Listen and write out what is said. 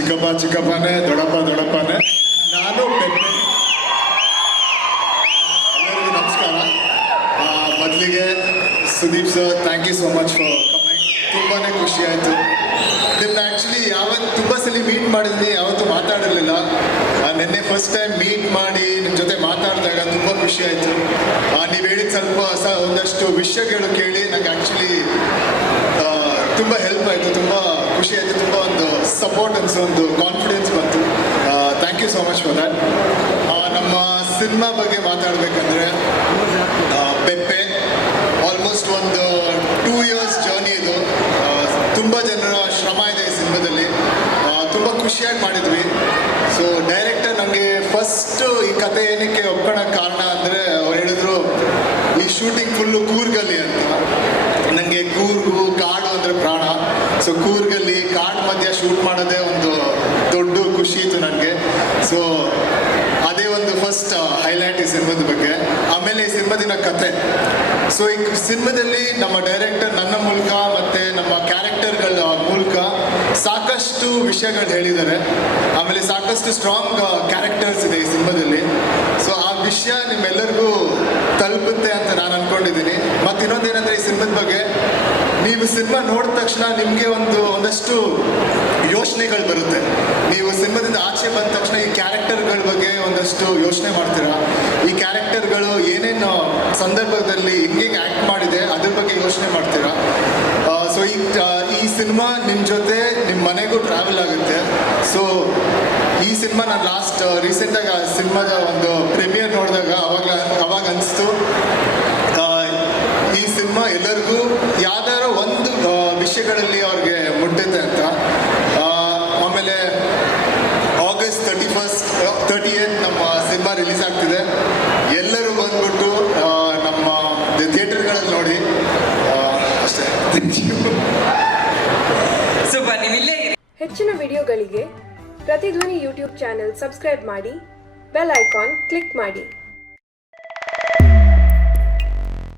ಚಿಕ್ಕಪ್ಪನೇ ದೊಡ್ಡಪ್ಪನೇ ನಾನು ಪೆಪ್ಪೆ. ಎಲ್ಲರಿಗೂ ನಮಸ್ಕಾರ. ಮೊದಲಿಗೆ Sudeep sir, thank you so much for coming. ತುಂಬಾ ಖುಷಿ ಆಯಿತು. ನಿಮ್ಮನ್ನ ಆ್ಯಕ್ಚುಲಿ ತುಂಬ ಸಲ ಮೀಟ್ ಮಾಡಿದ್ನಿ, ಯಾವತ್ತೂ ಮಾತಾಡಿರಲಿಲ್ಲ. ನಿನ್ನೆ ಫಸ್ಟ್ ಟೈಮ್ ಮೀಟ್ ಮಾಡಿ ನಿಮ್ಮ ಜೊತೆ ಮಾತಾಡಿದಾಗ ತುಂಬ ಖುಷಿ ಆಯಿತು. ನೀವು ಹೇಳಿದ ಒಂದಷ್ಟು ವಿಷಯಗಳು ಕೇಳಿ ನಂಗೆ ಆ್ಯಕ್ಚುಲಿ ತುಂಬ ಹೆಲ್ಪ್ ಆಯಿತು, ತುಂಬ ಖುಷಿ ಆಯಿತು, ತುಂಬ ಒಂದು ಸಪೋರ್ಟ್ ಅನಿಸೋ ಒಂದು ಕಾನ್ಫಿಡೆನ್ಸ್ ಬಂತು. Thank you so much for that. ನಮ್ಮ ಸಿನಿಮಾ ಬಗ್ಗೆ ಮಾತಾಡಬೇಕಂದ್ರೆ ಪೆಪ್ಪೆ ಆಲ್ಮೋಸ್ಟ್ ಒಂದು 2 years ಜರ್ನಿ ಇದು. ತುಂಬ ಜನರ ಶ್ರಮ ಇದೆ ಈ ಸಿನಿಮಾದಲ್ಲಿ. ತುಂಬ ಖುಷಿಯಾಗಿ ಮಾಡಿದ್ವಿ. ಸೊ ಡೈರೆಕ್ಟರ್ ನನಗೆ ಫಸ್ಟು ಈ ಕತೆ ಏನಕ್ಕೆ ಒಪ್ಕೊಳ್ಳೋಕ್ಕೆ ಕಾರಣ ಅಂದರೆ ಅವ್ರು ಹೇಳಿದ್ರು ಈ ಶೂಟಿಂಗ್ ಫುಲ್ಲು ಕೂರ್ಗಲ್ಲಿ ಅಂತ. ನನಗೆ ಕೂರ್ಗು ಕಾಡು ಅಂದರೆ ಪ್ರಾಣ. ಸೊ ಕೂರ್ಗಲ್ಲಿ ಕಾಡು ಮಧ್ಯ ಶೂಟ್ ಮಾಡೋದೇ ಒಂದು ದೊಡ್ಡ ಖುಷಿ ಇತ್ತು ನನಗೆ. ಸೊ ಅದೇ ಒಂದು ಫಸ್ಟ್ ಹೈಲೈಟ್ ಈ ಸಿನಿಮಾದ ಬಗ್ಗೆ. ಆಮೇಲೆ ಈ ಸಿನಿಮಾದಿನ ಕತೆ. ಸೊ ಈ ಸಿನಿಮಾದಲ್ಲಿ ನಮ್ಮ ಡೈರೆಕ್ಟರ್ ನನ್ನ ಮೂಲಕ ಮತ್ತು ನಮ್ಮ ಕ್ಯಾರೆಕ್ಟರ್ಗಳ ಮೂಲಕ ಸಾಕಷ್ಟು ವಿಷಯಗಳು ಹೇಳಿದ್ದಾರೆ. ಆಮೇಲೆ ಸಾಕಷ್ಟು ಸ್ಟ್ರಾಂಗ್ ಕ್ಯಾರೆಕ್ಟರ್ಸ್ ಇದೆ ಈ ಸಿನಿಮಾದಲ್ಲಿ. ಸೊ ಆ ವಿಷಯ ನಿಮ್ಮೆಲ್ಲರಿಗೂ ತಲುಪುತ್ತೆ ಅಂತ ನಾನು ಅಂದ್ಕೊಂಡಿದ್ದೀನಿ. ಮತ್ತು ಇನ್ನೊಂದೇನೆಂದರೆ ಈ ಸಿನಿಮಾದ ಬಗ್ಗೆ ನೀವು ಸಿನಿಮಾ ನೋಡಿದ ತಕ್ಷಣ ನಿಮಗೆ ಒಂದಷ್ಟು ಯೋಚನೆಗಳು ಬರುತ್ತೆ. ನೀವು ಸಿನಿಮಾದಿಂದ ಆಚೆ ಬಂದ ತಕ್ಷಣ ಈ ಕ್ಯಾರೆಕ್ಟರ್ಗಳ ಬಗ್ಗೆ ಒಂದಷ್ಟು ಯೋಚನೆ ಮಾಡ್ತೀರಾ. ಈ ಕ್ಯಾರೆಕ್ಟರ್ಗಳು ಏನೇನು ಸಂದರ್ಭದಲ್ಲಿ ಹೆಂಗೆ ಆ್ಯಕ್ಟ್ ಮಾಡಿದೆ ಅದ್ರ ಬಗ್ಗೆ ಯೋಚನೆ ಮಾಡ್ತೀರಾ. ಸೊ ಈ ಸಿನಿಮಾ ನಿಮ್ಮ ಜೊತೆ ನಿಮ್ಮ ಮನೆಗೂ ಟ್ರಾವೆಲ್ ಆಗುತ್ತೆ. ಸೊ ಈ ಸಿನಿಮಾ ನಾನು ರೀಸೆಂಟಾಗಿ ಆ ಸಿನಿಮಾದ ಒಂದು ಪ್ರೀಮಿಯರ್ ನೋಡಿದಾಗ ಅವಾಗ ಅನಿಸ್ತು ಈ ಸಿನಿಮಾ ಎಲ್ಲರಿಗೂ ಯಾವ್ದಾರ ಒಂದು ವಿಷಯಗಳಲ್ಲಿ ಅವ್ರಿಗೆ ಮುಟ್ಟುತ್ತೆ ಅಂತ. ಆಮೇಲೆ August 30th ನಮ್ಮ ಸಿನಿಮಾ ರಿಲೀಸ್ ಆಗ್ತಿದೆ. ಎಲ್ಲರೂ ಬಂದ್ಬಿಟ್ಟು ನಮ್ಮ ಥಿಯೇಟರ್ಗಳಲ್ಲಿ ನೋಡಿ. ಅಷ್ಟೇ. ಹೆಚ್ಚಿನ ವಿಡಿಯೋಗಳಿಗೆ ಪ್ರತಿಧ್ವನಿ ಯೂಟ್ಯೂಬ್ ಚಾನೆಲ್ ಸಬ್ಸ್ಕ್ರೈಬ್ ಮಾಡಿ, ಬೆಲ್ ಐಕಾನ್ ಕ್ಲಿಕ್ ಮಾಡಿ.